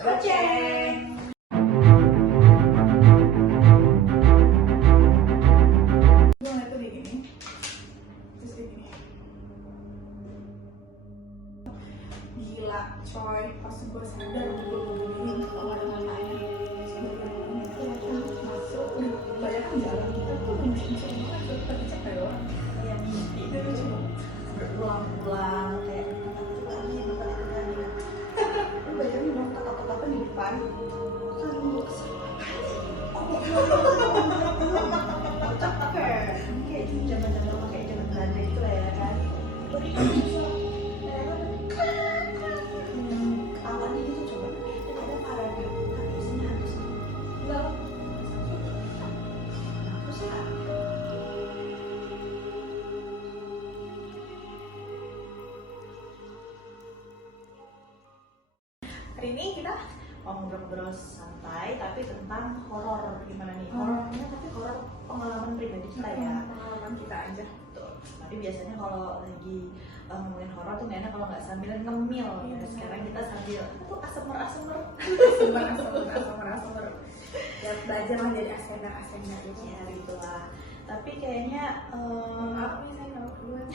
Goceng. Gue ngeliat tuh dia gini, terus dia gini. Gila, coy. Pas gue sadar, gue begini, kalau ada matanya. Terus gue masuk, bayangkan jalan kita tuh mesin-mesin banget, tapi capek doang. Kayak mimpi gitu, cuma berulang-ulang kayak lagi. Lu bayangin dong, kata-kata di depan. Kan gue kesel. Kayak itu zaman-zaman pakai zaman Belanda gitu lah ya kan. Awalnya gitu coba ada parade tapi isinya harus Enggak, harusnya hari ini kita mau ngobrol-ngobrol santai tapi tentang horor. Gimana nih horornya, tapi horor pengalaman pribadi kita ya. pengalaman kita aja. Betul. Tapi biasanya kalau lagi ngomongin horor tuh nggak enak kalau nggak sambil ngemil ya. Sekarang kita sambil asmr. Asmr. Ya belajar lah jadi asmr gitu. Ya gitulah. Tapi kayaknya Maaf nih, saya tahu duluan.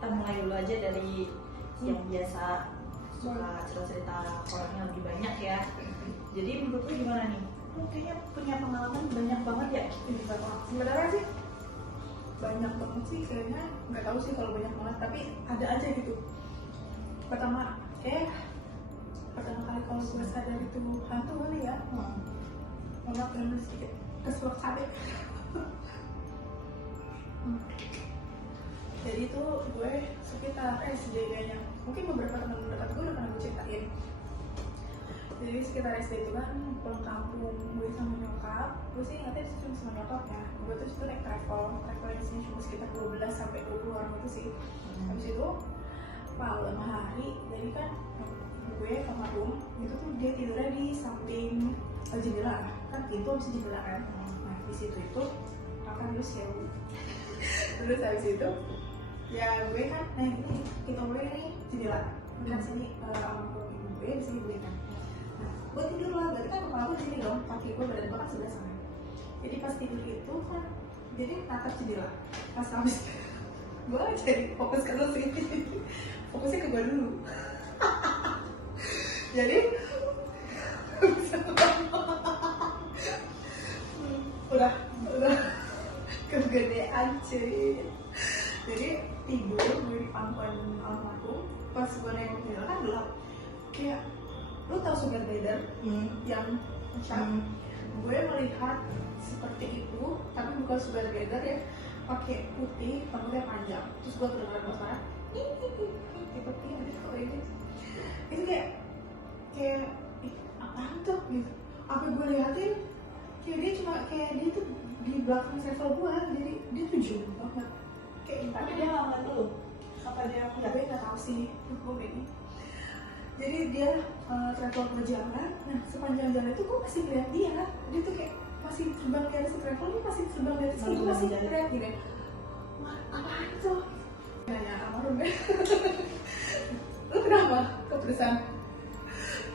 kita mulai dulu aja dari yang biasa suka cerita-cerita horornya lebih banyak ya. Jadi menurut lu gimana nih? Lu kayaknya punya pengalaman banyak banget ya gitu di Sebenarnya sih banyak banget sih, kayaknya nggak tahu sih kalau banyak banget, tapi ada aja gitu. Pertama kali kalau gue sadar itu hantu kali ya. Maaf karena sedikit keselak sate. Jadi itu gue sekitar SD kayaknya, mungkin beberapa teman dekat gue udah pernah gue ceritain. Jadi sekitar SD itu kan pulang kampung gue sama nyokap. Gue sih ingatnya itu cuma sama nyokap ya. Gue tuh itu naik travel di sini cuma sekitar 12 sampai 20 orang itu sih. Habis itu malam hari, jadi kan gue sama Rum itu tuh dia tidurnya di samping jendela kan, pintu bisa jendela kan. Nah di situ itu akan terus sewu. Terus habis itu ya gue kan, nah ini kita mulai nih jendela kan sini almarhum ibu gue di sini gue kan. Nah gue tidur lah, berarti kan kepala gue di sini dong, kaki gue badan gue kan sebelah sana. Jadi pas tidur itu kan, jadi natap jendela. Pas habis gue jadi fokus ke lu sih, fokusnya ke gue dulu. Jadi udah kegedean cuy. Jadi tidur gue di pangkuan almarhum, pas gue nengok jendela kan gelap. Kayak lu tau sugar dadar yang macam gue melihat seperti itu, tapi bukan sugar dadar ya, pakai putih, rambutnya panjang. Terus gue kedengeran suara seperti ini. Itu kayak apaan tuh gitu. Apa gue liatin kayak dia cuma kayak dia tuh di belakang travel gue, jadi dia tuh jauh banget. tapi dia nggak ngeliat lu apa dia Ya gue nggak tahu sih, gue ini. Jadi dia travel berjalan, nah sepanjang jalan itu gue masih ngeliat dia tuh kayak masih terbang di atas travel, dia masih terbang di atas, gue masih ngeliat gini. Wah, apaan tuh? Nanya almarhum deh. Lu kenapa kepedesan?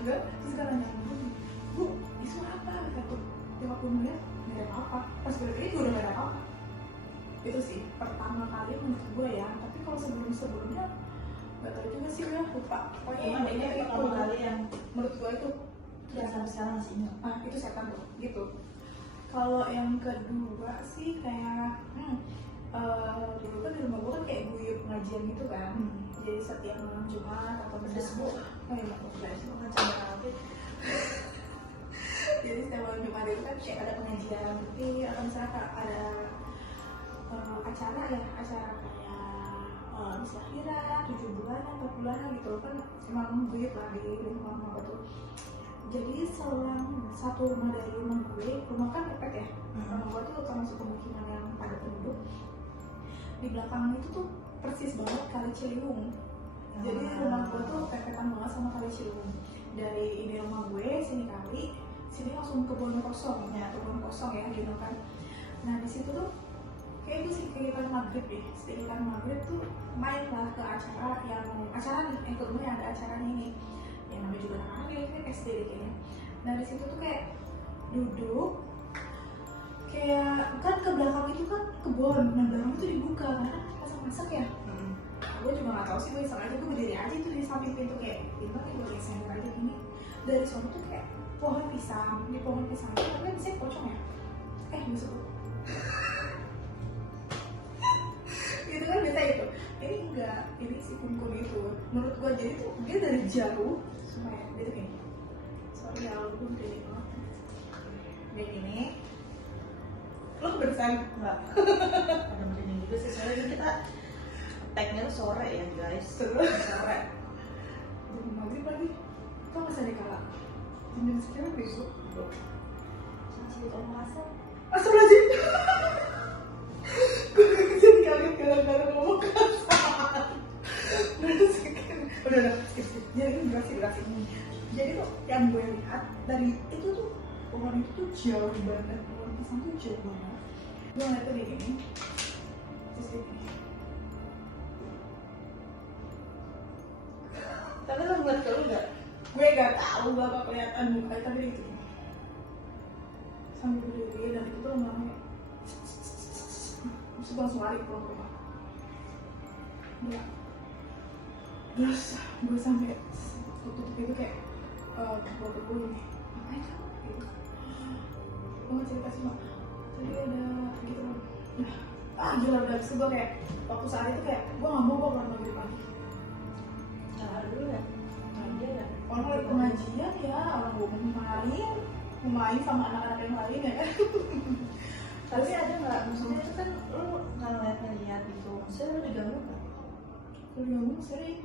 Enggak, terus kan nanya almarhum, Bu, itu apa? Takut tiap aku ngeliat, nggak ada apa-apa. Pas gue liat juga udah nggak ada apa-apa. Itu sih pertama kali menurut gue ya, tapi kalau sebelumnya nggak tahu juga sih, udah lupa. Pokoknya ini pertama kali yang menurut gue itu ya sampai sekarang masih ingat. itu setan tuh gitu. Kalau yang kedua sih kayak dulu kan di rumah gue kan kayak guyup pengajian gitu kan. Jadi setiap malam Jumat atau Pedes bu, nggak pedes. makan cabai rawit. Jadi setiap malam Jumat itu kan kayak ada pengajian tapi atau misalnya ada acara kayak bisa kira 7 bulanan, 4 bulanan gitu kan, emang gue lah di rumah mama tuh. Jadi selang satu rumah dari rumah gue, rumah kan mepet ya, rumah gue tuh termasuk pemukiman yang padat penduduk. Di belakang itu tuh persis banget Kali Ciliwung. Jadi rumah gue tuh pepetan banget sama Kali Ciliwung. Dari ini rumah gue, sini kali, sini langsung kebun kosong ya gitu kan. Nah di situ tuh kayak gue sekitar maghrib tuh main lah ke acara nih, yang kedua ada acara ini yang namanya juga anak-anak ya, kayak SD deh kayaknya. Nah di situ tuh kayak duduk, kayak kan ke belakang itu kan kebun, nah belakang itu dibuka karena kan masak-masak ya. Gue juga nggak tahu sih, gue iseng aja, gue berdiri aja itu di samping pintu kayak gimana gue kayak sender aja gini. Dari sana tuh kayak pohon pisang, di pohon pisang itu tapi kan bisa pocong ya, gue sebut itu kan biasa itu. Ini enggak, ini si kunkun itu menurut gue jadi tuh dia dari jauh supaya dia tuh gini, sorry ya lu gue gede banget kayak gini. Lo bersan Enggak. Ada merinding juga sih, soalnya ini kita tag-nya tuh sore ya guys. terus Sore. belum maghrib lagi, tau gak sih kalah jam sekian besok Masih kalau masak. astagfirullahaladzim. Gue jadi kaget gara-gara ngomong kasar. Udah skip. Jadi ini berhasil. Jadi tuh yang gue lihat dari itu tuh pohon itu tuh jauh banget, pohon pisang tuh jauh banget. Gue ngeliat tuh di gini, terus di gini. Tapi lo ngeliat ke lu nggak? Gue gak tahu bapak kelihatan mukanya tapi dia gitu. Sambil berdiri dan itu tuh lama-lama terus gue langsung lari pulang ke rumah. Ya. Terus gue sampai tutup itu kayak buat gue gini, ngapain kamu? Gitu. Gue nggak cerita sih mak, tadi ada gitu loh. Nah, gila udah abis itu gue kayak waktu saat itu kayak gue nggak mau gue keluar negeri lagi. Nah dulu ya. Dia ya. Orang lagi pengajian ya, orang gue mau main sama anak-anak yang lain ya kan. Tapi ada nggak, maksudnya itu kan lu nggak ngeliat gitu, maksudnya lu diganggu nggak? Lebih ngomong sering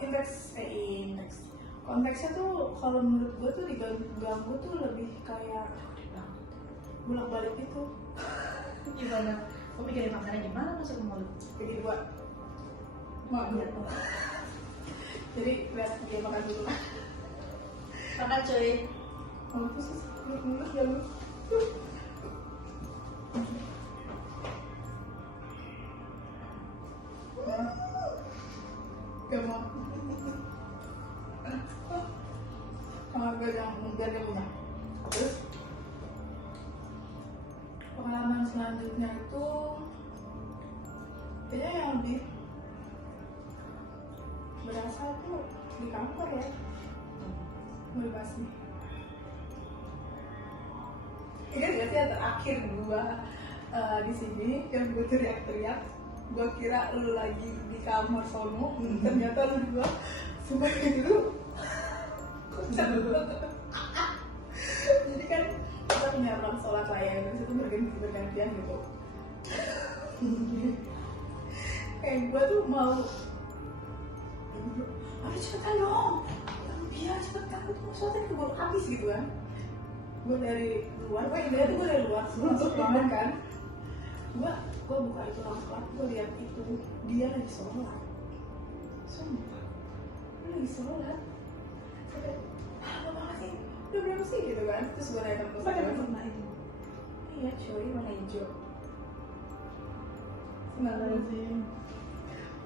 indeks konteksnya tuh kalau menurut gue tuh diganggu tuh lebih kayak bolak-balik gitu. Gimana? Lu mikirin makannya gimana masuk ke mulut? Begitu gue mau lihat tuh. Jadi lihat dia makan dulu. Makan cuy. Oh terus mulus ya lu. Gak mau. Sama gue yang biar dia punya. Terus pengalaman selanjutnya itu kayaknya yang lebih berasa tuh di kantor ya. Mau dibahas nih. Ingat gak sih yang terakhir gua di sini yang gue teriak-teriak, gue kira lu lagi di kamar sono, ternyata lu dua semua gitu. Jadi kan kita punya ruang sholat lah ya, dan situ bergantian gitu. Kayak gue tuh mau, aduh cepetan dong, biar cepetan, itu mau sholatnya keburu habis gitu kan. Gue dari luar, gue dari luar masuk ruangan kan. Gue buka itu lampu, gue lihat itu dia lagi sholat. Sumpah, dia lagi sholat. Sampai, apa sih? Udah berapa sih gitu kan? Terus gue nanya ke Pakai warna itu. iya cuy, warna hijau. Astagfirullahaladzim.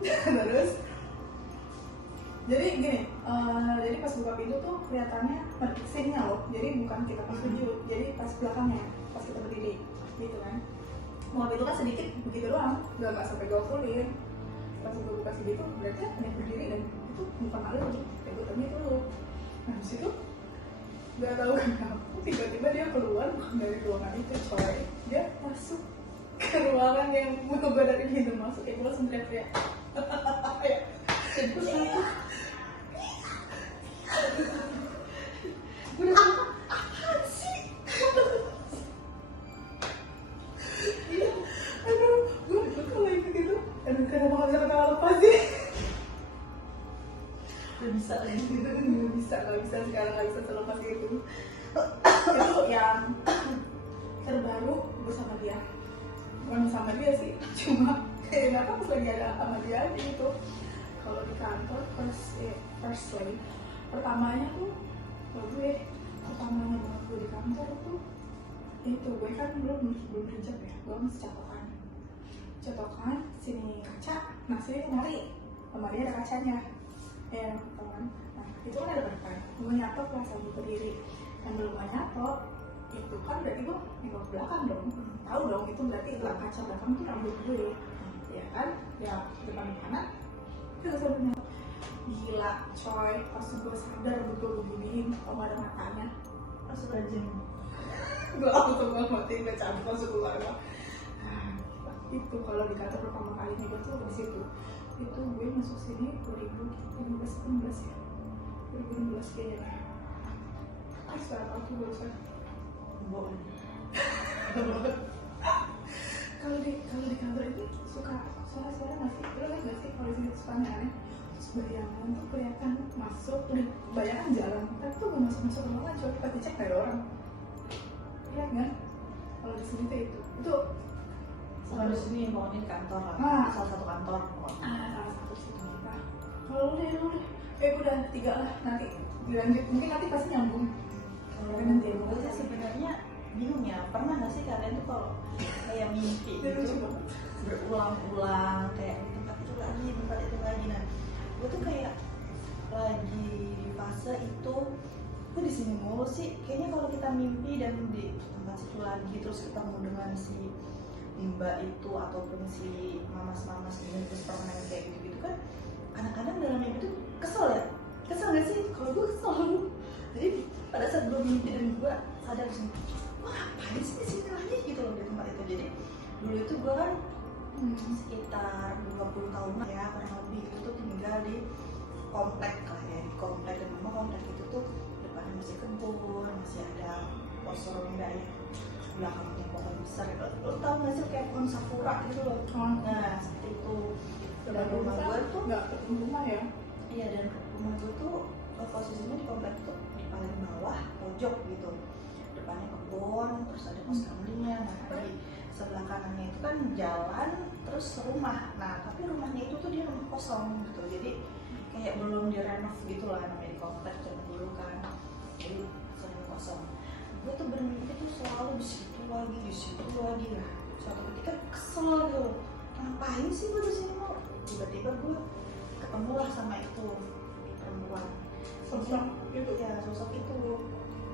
Terus jadi gini, jadi pas buka pintu tuh kelihatannya sini loh, jadi bukan kita pas sujud, jadi pas belakangnya, pas kita berdiri, gitu kan. Buka pintu kan sedikit begitu doang, nggak sampai gue fullin. Pas gue buka segitu, berarti hanya berdiri dan itu bukan malu, kayak gue tanya dulu. Nah di situ nggak tahu kenapa, tiba-tiba dia keluar dari ruangan itu, coy. Dia masuk ke ruangan yang gue dari pintu masuk, kayak gue langsung teriak-teriak. Terus gue udah apaan sih? Iya, aduh, gue kalau itu gitu, aduh kenapa gak bisa ketawa lepas sih? Gak bisa lagi. Gak bisa sekarang, gak bisa selepas itu. Itu yang terbaru bersama dia. Bukan sama dia sih, cuma kayak gak tau pas lagi ada sama dia aja gitu. Kalau di kantor, firstly, pertamanya tuh pertamanya banget gue di kantor tuh itu gue kan belum hijab ya, gue masih catokan sini kaca, nah sini lemari ada kacanya ya tau kan. Nah itu kan ada berapa, gue nyatok lah sambil berdiri, yang belum gue nyatok itu kan berarti gue nengok ke belakang dong, tahu dong itu berarti kaca belakang tuh rambut gue, ya kan, ya depan kanan itu sebenarnya. Gila coy, pas gue sadar gue beginiin, kalau gak ada matanya Langsung aja. gue langsung bangetin, gue cabut langsung keluar. Nah itu kalau di kantor pertama kalinya gue tuh di situ, itu gue masuk sini 2015 ya, 2016 kayaknya. Sekarang aku barusan Bohong. kalau di kantor itu suka suara-suara nggak sih? Lo lihat nggak sih kalau di sini suka aneh? Terus bayangan tuh kelihatan masuk, udah bayangan jalan, tapi tuh gak masuk ruangan, coba kita cek dari orang. Lihat nggak? Kalau di sini tuh itu Kalau di sini mau di kantor lah, salah satu kantor. salah satu sih. Nah, kalau lu deh, udah 3 lah, nanti dilanjut, mungkin nanti pasti nyambung. Kalau nanti ya, gue sih sebenarnya bingung ya, pernah nggak sih kalian tuh kalau kayak mimpi gitu berulang-ulang kayak di tempat itu lagi, tempat itu lagi. Nah, gue tuh kayak lagi di fase itu, gue di sini mulu sih. Kayaknya kalau kita mimpi dan di tempat situ lagi terus ketemu dengan si Bimba itu ataupun si mamas-mamas ini terus permen kayak gitu-gitu kan, kadang-kadang dalam mimpi tuh kesel nggak sih? Kalau gue kesel, jadi pada saat gue mimpi dan gue sadar sih, wah ngapain sih di sini lagi gitu loh di tempat itu. Jadi dulu itu gue kan sekitar 20 tahunan ya kurang lebih, itu tuh tinggal di komplek lah ya, di komplek, dan memang komplek itu tuh depannya masih kebun, masih ada pos ronda ya, belakangnya pohon besar gitu. Lo tau gak sih kayak pohon sakura gitu loh. Nah seperti itu. Dan rumah gue tuh nggak ketemu rumah ya. iya, dan rumah gue tuh posisinya di komplek tuh di paling bawah pojok gitu, depannya kebun, terus ada pos kamlingnya. Nah di sebelah kanannya itu kan jalan terus rumah. Nah tapi rumahnya itu tuh dia rumah kosong gitu, jadi kayak belum direnov gitu lah, namanya di komplek zaman dulu kan, jadi sering kosong. Gue tuh bermimpi tuh selalu di situ lagi. Nah suatu ketika kesel gitu, ngapain sih gue di sini mau? Tiba-tiba gue ketemulah sama itu perempuan, Sosok itu ya sosok itu.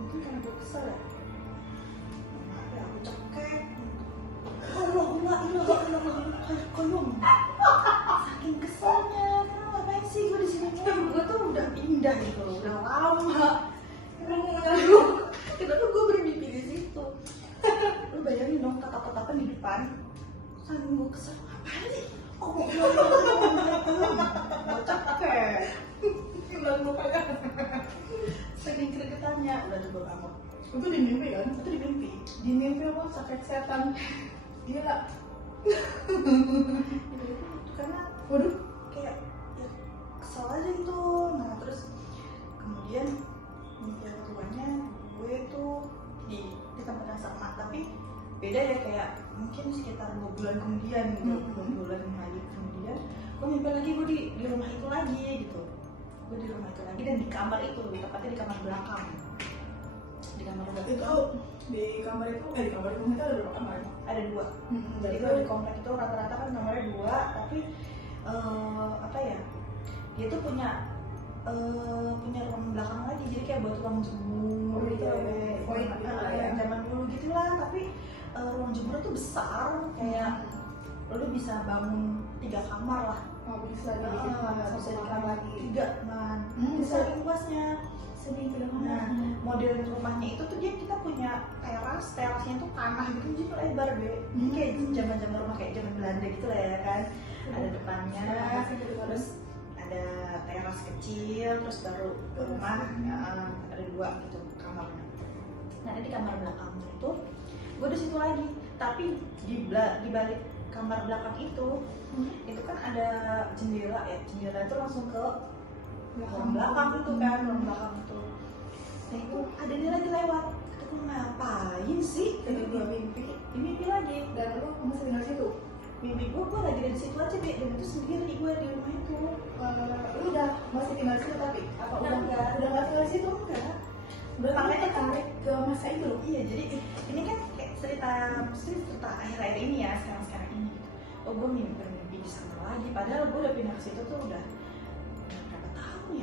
Mungkin karena gue kesel ya, maaf ya aku cekek. Allah koyong. Saking keselnya, karena ngapain sih gue di sini? Gue tuh udah pindah gitu loh, udah lama. Kenapa gue bermimpi di situ? Lu bayangin dong, tatap-tatapan di depan. Saking gue kesel, ngapain sih? Oh, gue cekek. hilang lukanya. Saking gregetannya, udah tuh gue bangun. Itu di mimpi kan? Itu di mimpi. Di mimpi apa? Sakit setan. Gila. Itu karena Waduh. kayak ya kesel aja gitu. Nah terus kemudian mimpi yang keduanya gue tuh di tempat yang sama, tapi beda ya, kayak mungkin sekitar 2 bulan kemudian gitu. 2 bulan lagi kemudian gue mimpi lagi, gue di rumah itu lagi gitu. Gue di rumah itu lagi dan di kamar itu, tepatnya di kamar belakang. Di kamar belakang Itu di kamar itu di kamar itu ada berapa kamar? ada 2. Jadi Jadi kalau di komplek itu rata-rata kan kamarnya 2, tapi apa ya, dia tuh punya ruang belakang lagi, jadi kayak buat ruang jemur gitu, void gitu lah ya. zaman dulu gitulah. Tapi ruang jemur tuh besar, kayak lo bisa bangun 3 kamar lah. Bisa di Bisa di kamar 3 man, Bisa. saking luasnya. Sedih tidak Nah, model rumahnya itu tuh dia, kita punya terasnya tuh tanah gitu, jadi lebar be. Jadi kayak zaman rumah kayak zaman Belanda gitu lah ya kan. Ada depannya, terus ada teras kecil, terus baru rumah ada 2 gitu kamarnya. Nah di kamar belakangnya itu, gue di situ lagi. Tapi di balik kamar belakang itu kan ada jendela ya. Jendela itu langsung ke ruang belakang itu kan, ruang belakang itu. Nah itu ada dia lagi lewat. Kata gue, ngapain sih? Kata gue mimpi lagi. Dan lu masih tinggal situ? Mimpi gue lagi dari situ aja deh, dan itu sendiri gue di rumah itu. Lu udah masih tinggal situ tapi? Apa udah Enggak. udah nggak tinggal situ? Enggak. Udah Makanya tertarik ke masa itu loh? Iya, jadi ini kan kayak cerita akhir-akhir ini ya, sekarang ini gitu. Oh gue bermimpi di sana lagi, padahal gue udah pindah ke situ tuh udah berapa tahun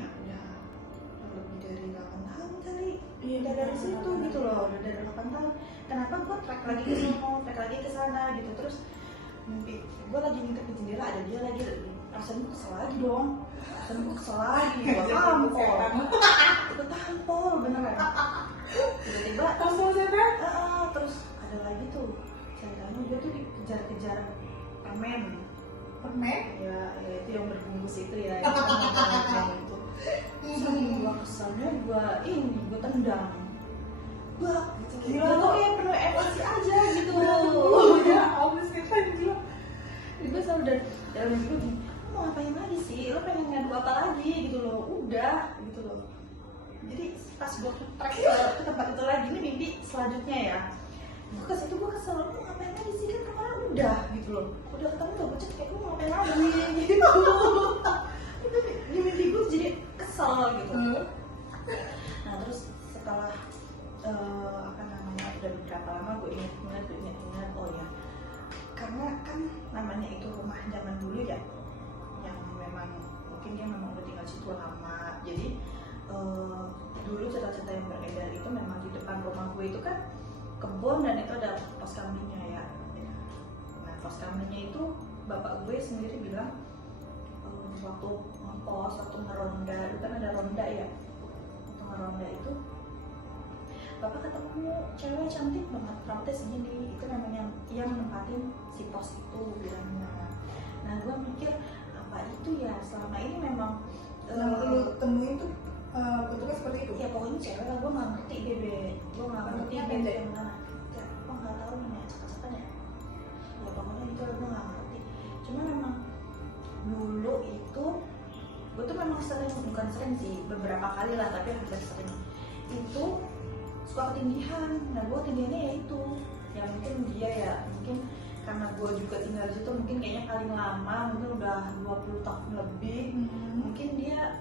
situ gitu loh, udah dari 8 tahun. Kenapa gue track lagi ke sana, track lagi ke sana gitu, terus mimpi gue lagi ngintip di jendela ada dia lagi, rasanya gue kesel lagi dong, rasanya gue kesel lagi, gue tampol beneran. Tiba-tiba terus ada lagi tuh ceritanya dia tuh dikejar-kejar permen ya itu yang berbungkus itu ya yang permen itu. Saking gue keselnya gue tendang gitu. Gue tuh kayak penuh emosi aja gitu. Ya Allah sih kan gila. Gue selalu dalam mimpi gue gini, lo mau ngapain lagi sih? Lo pengen ngadu apa lagi gitu loh? Udah gitu loh. Jadi pas gue track ke tempat itu lagi, ini mimpi selanjutnya ya. Gue ke situ gue kesel, lo mau ngapain lagi sih? Kan kemarin udah gitu loh. Udah ketemu tuh gue cek, lo mau ngapain lagi gitu. Itu di mimpi gue jadi kesel gitu. Nah terus setelah udah beberapa lama gue ingat oh ya, karena kan namanya itu rumah zaman dulu ya, yang memang mungkin dia memang udah tinggal situ lama. Jadi dulu cerita-cerita yang beredar itu memang di depan rumah gue itu kan kebun dan itu ada pos kambingnya ya. Nah pos kambingnya itu bapak gue sendiri bilang waktu ngeronda itu kan ada ronda ya, waktu ngeronda itu bapak ketemu cewek cantik banget, rambutnya segini, itu namanya yang nempatin si pos itu bilangnya. Nah gue mikir apa itu ya, selama ini memang lu temuin tuh bentuknya seperti itu? Ya pokoknya cewek lah, gue gak ngerti bebe, gue gak ngerti bebe yang mana. Gue gak tau namanya acak-acakan ya. Ya pokoknya itu gue gak ngerti. Cuma memang dulu itu gue tuh memang bukan sering sih, beberapa kali lah tapi hampir sering itu suka ketindihan. Nah gue ketindihannya ya itu yang mungkin dia ya, mungkin karena gue juga tinggal di situ mungkin kayaknya paling lama, mungkin udah 20 tahun lebih. Mungkin dia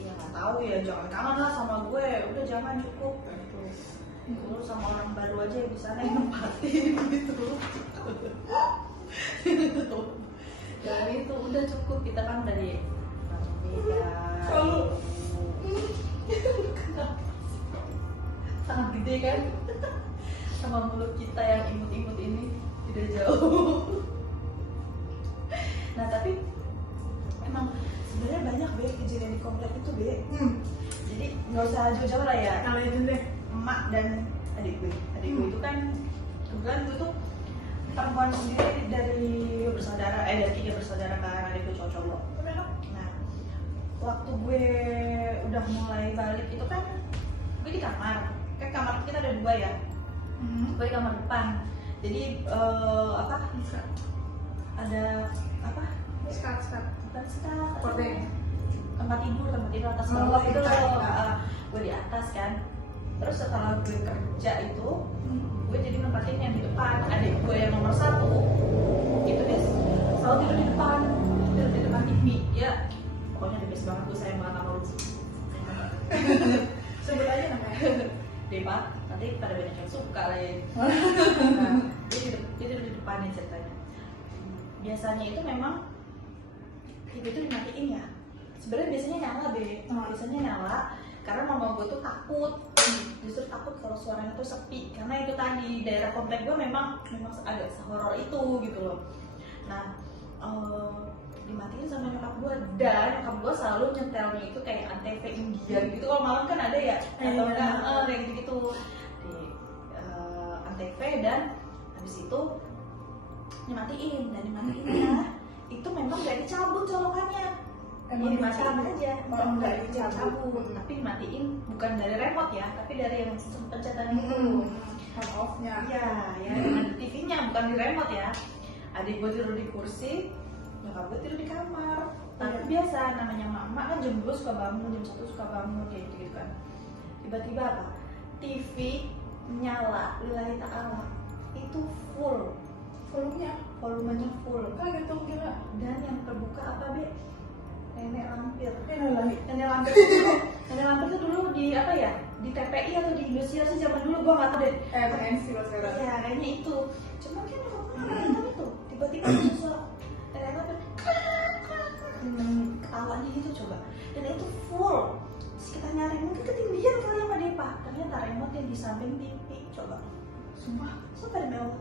ya nggak tahu ya, jangan kangen lah sama gue, udah jangan, cukup gitu. Lu sama orang baru aja yang di sana yang nempatin gitu. Dan itu udah cukup, kita kan dari beda selalu sangat gede kan sama mulut kita yang imut-imut ini tidak jauh. Nah tapi emang sebenarnya banyak be kejadian di komplek itu be. Jadi nggak usah jauh-jauh lah ya. Kalau itu deh, Emak dan adik gue itu kan kebetulan gue tuh perempuan sendiri dari bersaudara, dari 3 bersaudara kan, adik gue cowok-cowok. Nah waktu gue udah mulai balik itu kan gue di kamar, kan kamar kita ada 2 ya. Gue di kamar depan, jadi ada apa? Skat. Bukan sekat, Korden. tempat tidur atas bawah itu loh. Gue di atas kan. Terus setelah gue kerja itu, gue jadi nempatin yang di depan. Adik gue yang nomor 1 itu dia selalu tidur di depan TV ya. Pokoknya the best banget, gue sayang banget sama lu. Sebut aja namanya. Depa, nanti pada banyak yang suka lah ya. Nah, dia tidur di depannya ceritanya. Biasanya itu memang TV itu dimatiin ya. Sebenarnya biasanya nyala biasanya nyala karena mama gue tuh takut, justru takut kalau suaranya tuh sepi, karena itu tadi daerah komplek gue memang agak horor itu gitu loh. Nah dimatiin sama nyokap gue, dan nyokap gue selalu nyetelnya itu kayak Antv India gitu. Kalau malam kan ada ya, atau enggak kayak gitu di Antv, dan habis itu dimatiin itu memang gak dicabut colokannya. Emang dimatiin aja, nggak dicabut, tapi dimatiin bukan dari remote ya, tapi dari yang sistem pencetan itu. On off-nya. Iya, ya dengan TV-nya, bukan di remote ya. Adik gue tidur di kursi, nyokap gue tidur di kamar. Tapi biasa namanya mama kan jam 2 suka bangun, jam 1 suka bangun kayak gitu kan. Tiba-tiba apa? TV nyala, lillahi ta'ala, itu full. Volumenya full. Kaget dong gila. Dan yang terbuka apa be? Nenek lampir. Nenek lampir. Nenek lampir tuh dulu di apa ya? Di TPI atau di Indosiar sih zaman dulu, gua nggak tahu deh. TNC kalau sekarang. Iya, kayaknya itu. Cuma kan nonton itu tiba-tiba ada suara nenek lampir ketawanya gitu coba. Dan itu full. Terus kita nyari, mungkin ketindihan kali sama Depa. Ternyata remote yang di samping pipi, coba. Sumpah, Demi Allah.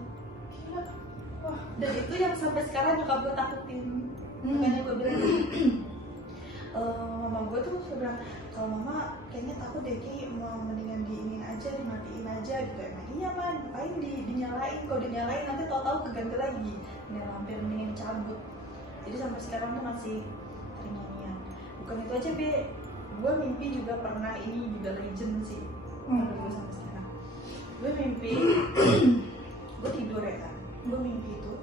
gila. Wah, Dan itu yang sampai sekarang nyokap gue takutin. Makanya gue bilang mama gue tuh bilang, kalau mama kayaknya takut deh Ki, mau mendingan diinin aja, dimatiin aja gitu. Emang iya man, ngapain dinyalain, kalau dinyalain nanti tau-tau keganti lagi. Ini hampir mendingin cabut. Jadi sampai sekarang tuh masih ringan. Bukan itu aja Be, gue mimpi juga pernah, ini juga legend sih. Gue sampai sekarang gue mimpi gue tidur ya kan, gue mimpi itu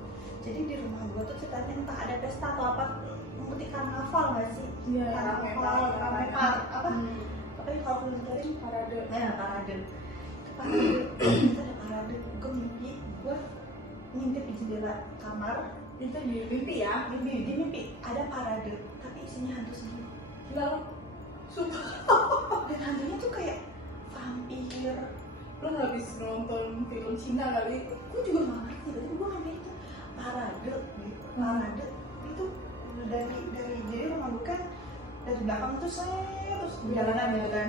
jadi di rumah gue tuh ceritanya entah ada pesta atau apa, ngerti karnaval nggak sih? Iya, Karnaval, apa apa yang kalau kalian parade. ya parade kita ada parade. Gue mimpi gue ngintip di jendela kamar, Itu di mimpi ya? mimpi ada parade tapi isinya hantu sendiri. Lalu, sumpah. Dan hantunya tuh kayak vampir. Lo habis nonton film Cina kali? Gue juga nggak ngerti, berarti gue nanya itu parade itu dari jadi rumah gue kan dari belakang tuh saya terus jalanan gitu kan,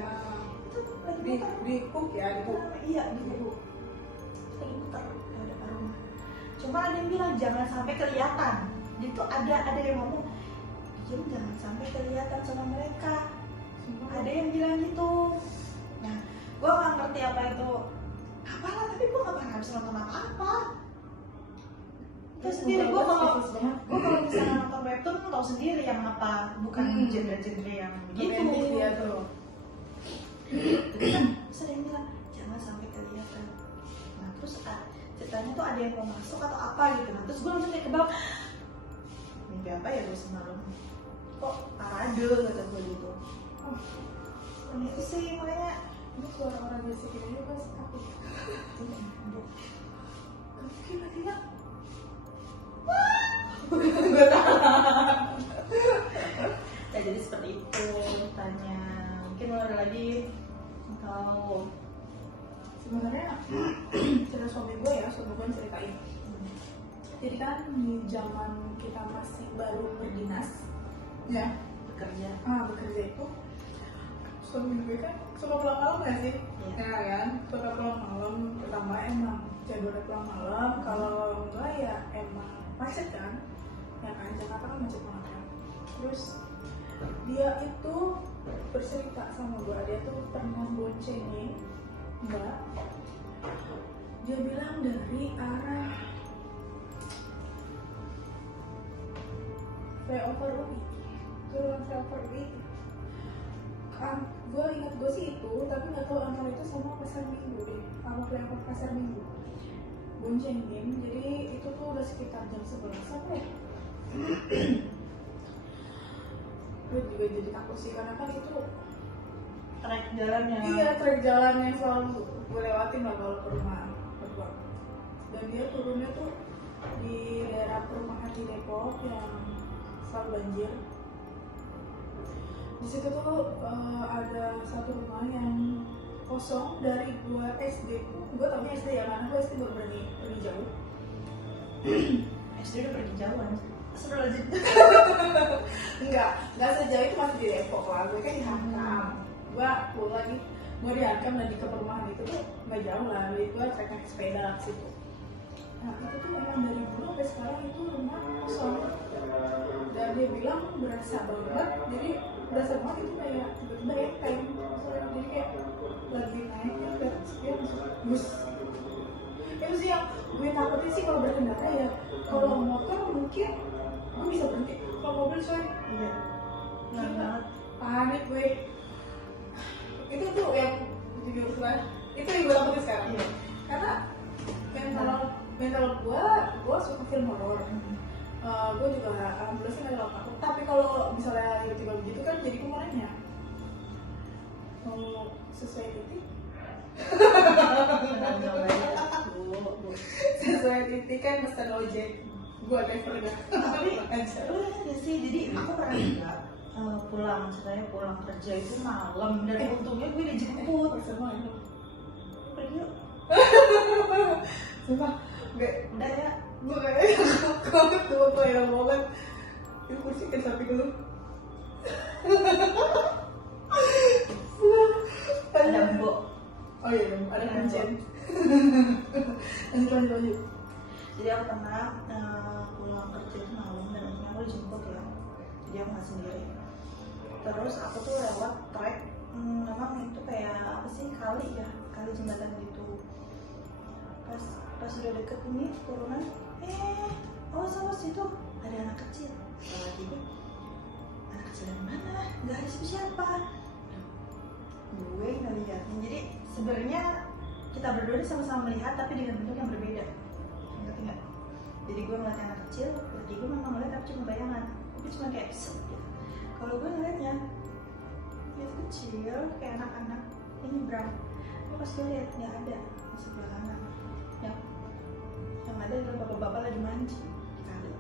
itu lagi di hook ya, di hook. iya di hook lagi muter ke depan rumah. Cuma ada yang bilang jangan sampai kelihatan, itu ada yang ngomong diam, jangan sampai kelihatan sama mereka. Ada yang bilang gitu. Nah, gue nggak ngerti apa itu apalah, tapi gue nggak pernah bisa nonton apa-apa. Terus sendiri gue kalau misalnya nonton webtoon gue tau sendiri yang apa, bukan genre-genre yang begitu. Dia tuh. Terus ada yang bilang jangan sampai kelihatan. Nah terus ceritanya tuh ada yang mau masuk atau apa gitu. Nah terus gue langsung kayak kebal, mimpi apa ya gue semalam? Kok parade kata gue gitu. Dan itu sih makanya Itu suara orang biasa kita juga pasti takut. Tiba-tiba ya jadi seperti itu tanya. Mungkin lo ada lagi atau sebenarnya cerita suami gue ceritain. Jadi kan di zaman kita masih baru berdinas, ya, bekerja itu, suami gue kan suka pulang malam nggak sih? Iya. Ya kan, suka pulang malam, pertama emang jadwalnya pulang malam, kalau enggak ya emang macet kan, ya kan, Jakarta kan macet banget kan. Terus dia itu bercerita sama gue, dia tuh pernah boncengin mbak, dia bilang dari arah flyover UI, turunan flyover UI. Gue ingat gue sih itu, tapi nggak tahu antara itu sama pasar minggu deh, sama flyover pasar minggu. Boncengin, jadi itu tuh udah sekitar jam 11 apa ya? Gue juga jadi takut sih, karena kan itu trek jalannya. iya, trek jalan yang selalu gue lewatin lah kalau ke rumah berdua. Dan dia turunnya tuh di daerah perumahan di Depok yang selalu banjir. Di situ tuh ada satu rumah yang kosong dari gue SD. Gue taunya SD ya, karena gue SD baru pergi jauh. SD udah pergi jauhan. Astagfirullahaladzim. Enggak sejauh itu, masih di Depok lah. Gue kan di Hankam. Gue di Hankam dan di perumahan itu tuh nggak jauh lah. Jadi gue trek naik sepeda lah ke situ. Nah itu tuh memang dari dulu sampai sekarang itu rumah kosong. Dan dia bilang berasa banget. Jadi berasa banget itu kayak tiba-tiba enteng. Jadi kayak lagi naik ke sepian bus. Itu sih yang gue takutin sih kalau berkendara ya. Kalau motor mungkin gue bisa berhenti, kalau mobil coy Iya. gila, panik gue. Itu tuh yang jujur lah, itu yang gue takutin sekarang. Iya. Karena mental gue suka film horor. Gue juga alhamdulillah sih nggak takut. Tapi kalau misalnya tiba-tiba begitu kan jadi gue mau nanya, mau sesuai titik? Sesuai titik kan pesan ojek. Gue driver dah. Tapi lu lihat gak sih, jadi aku pernah juga pulang kerja itu malam dan untungnya gue dijemput. Sama itu. Pergi yuk. Sumpah, Udah ya. gue kayaknya gue yang banget. Itu kursi kan samping lu. Ada mbok. Oh iya, ada lanjut. Jadi aku pernah pulang kerja itu malam dan akhirnya aku dijemput ya. Jadi aku nggak sendiri. Terus aku tuh lewat trek, memang itu kayak apa sih, kali ya, kali jembatan gitu. Pas udah deket ini turunan, oh sama situ ada anak kecil. Lagi gue, anak kecil yang mana? Nggak ada siapa. Gue ngeliatnya. Jadi sebenarnya kita berdua ini sama-sama melihat tapi dengan bentuk yang berbeda. Ngerti nggak? Jadi gue ngeliat anak kecil, lagi gue memang ngeliat tapi cuma bayangan. Tapi cuma kayak set gitu. Kalau gue ngeliatnya, dia kecil kayak anak-anak ini brown. Gue pas gue lihat nggak ada di sebelah kanan. Yang ada adalah bapak-bapak lagi mancing di kali.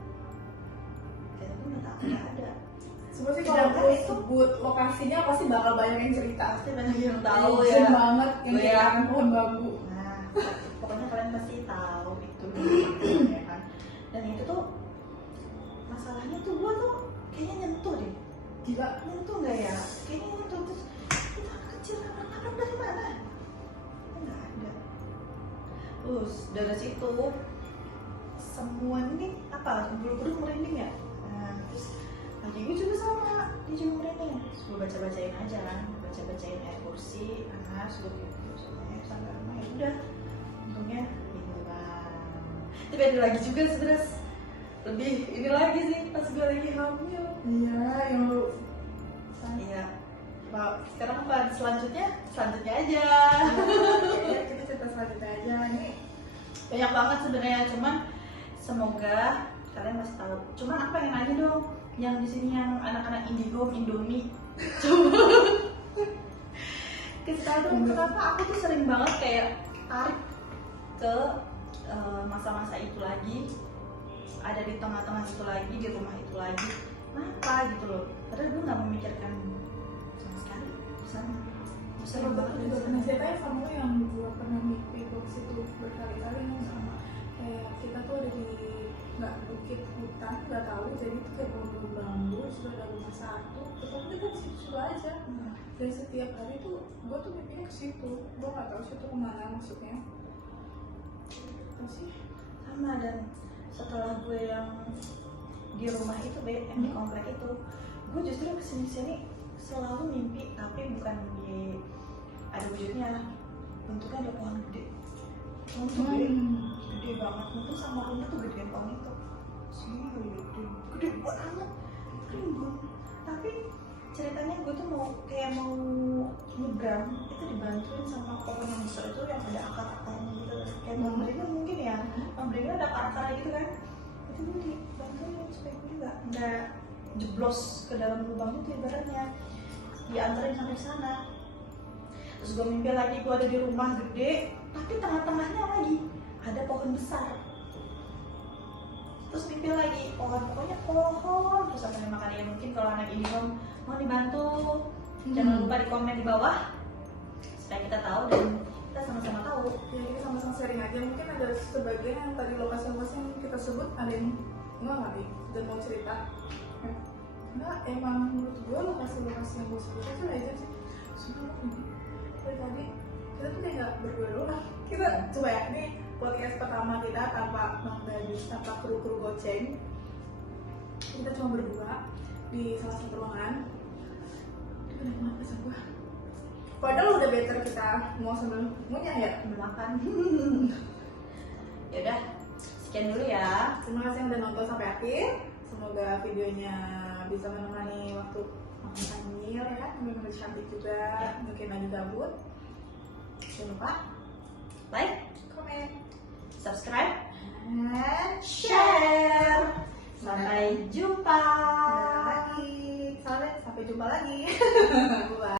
Dan gue nggak ada. Sebenarnya kalau aku sebut lokasinya pasti bakal banyak yang cerita. Pasti banyak yang tahu Legend ya. banget yang Iya. kelihatan pohon bambu. Nah, pokoknya kalian pasti tahu itu ya kan. Dan itu tuh masalahnya tuh gue tuh kayaknya nyentuh deh. Gila. Nyentuh nggak ya? Kayaknya nyentuh terus itu anak kecil anak dari mana? Nggak ada. Terus dari situ semua ini apa? Bulu-bulu merinding ya. Nah, terus lagi gue juga sama, dia juga merinding. Terus gue baca-bacain aja kan, baca-bacain ayat kursi, gue sampai rumah ya udah. Untungnya hilang. Tapi ada lagi juga sebenarnya lebih ini lagi sih pas gue lagi hamil. Iya, yang lu. Iya. Wow, sekarang apa? Selanjutnya aja. Ya, kita cerita selanjutnya aja nih. Banyak banget sebenarnya, cuman semoga kalian masih tahu. Cuman aku pengen nanya dong, yang di sini yang anak-anak Indomie. Coba kasih tahu dong, kenapa aku tuh sering banget kayak tarik ke masa-masa itu lagi, ada di tengah-tengah itu lagi, di rumah itu lagi. Kenapa gitu loh? Padahal gue nggak memikirkan sama sekali sama. Seru banget juga pernah ceritanya sama yang gue pernah mimpi ke situ berkali-kali yang sama. Kayak kita tuh ada di nggak bukit hutan, nggak tahu, jadi itu kayak pohon bambu, sudah ada rumah satu, terus kita di situ aja. Dan setiap hari tuh gue tuh mimpinya ke situ, gue nggak tahu situ kemana maksudnya. Apa sih? Sama, dan setelah gue yang di rumah itu yang di komplek itu, gue justru kesini-sini selalu mimpi, tapi bukan di ada wujudnya, bentuknya ada pohon gede. Pohon tuh gede banget, mungkin sama rumah tuh gedean pohon itu. Segini gede banget, rimbun. Tapi ceritanya gue tuh mau nyebrang, itu dibantuin sama pohon yang besar itu yang ada akar-akarnya gitu. Kayak memberinya mungkin ya, memberinya ada akar-akar gitu kan. Itu gue dibantuin supaya gue juga nggak jeblos ke dalam lubang itu, ibaratnya dianterin sampai sana. Terus gue mimpi lagi gue ada di rumah gede, tapi tengah-tengahnya lagi ada pohon besar. Terus mimpi lagi pokoknya pohon. Terus apa makan ya, mungkin kalau anak ini mau dibantu, jangan lupa di komen di bawah supaya kita tahu dan kita sama-sama tahu. Ya kita sama-sama sharing aja. Mungkin ada sebagian yang tadi lokasi-lokasi yang kita sebut ada yang enggak nih dan mau cerita. Enggak, emang menurut gue lokasi-lokasi yang gue sebut itu aja sih. Sumpah ini dari tadi kita tuh kayak nggak berdua doang. Kita coba ya, ini podcast pertama kita tanpa Bang Dadis, tanpa kru-kru goceng. Kita cuma berdua di salah satu ruangan. Itu enak banget pesan gue. Padahal udah better kita mau sambil ngunyah ya, sambil makan. Ya udah, sekian dulu ya. Terima kasih yang udah nonton sampai akhir. Semoga videonya bisa menemani waktu makan sambil ya, sambil cantik juga, mungkin lagi gabut. Jangan lupa Like, komen, subscribe,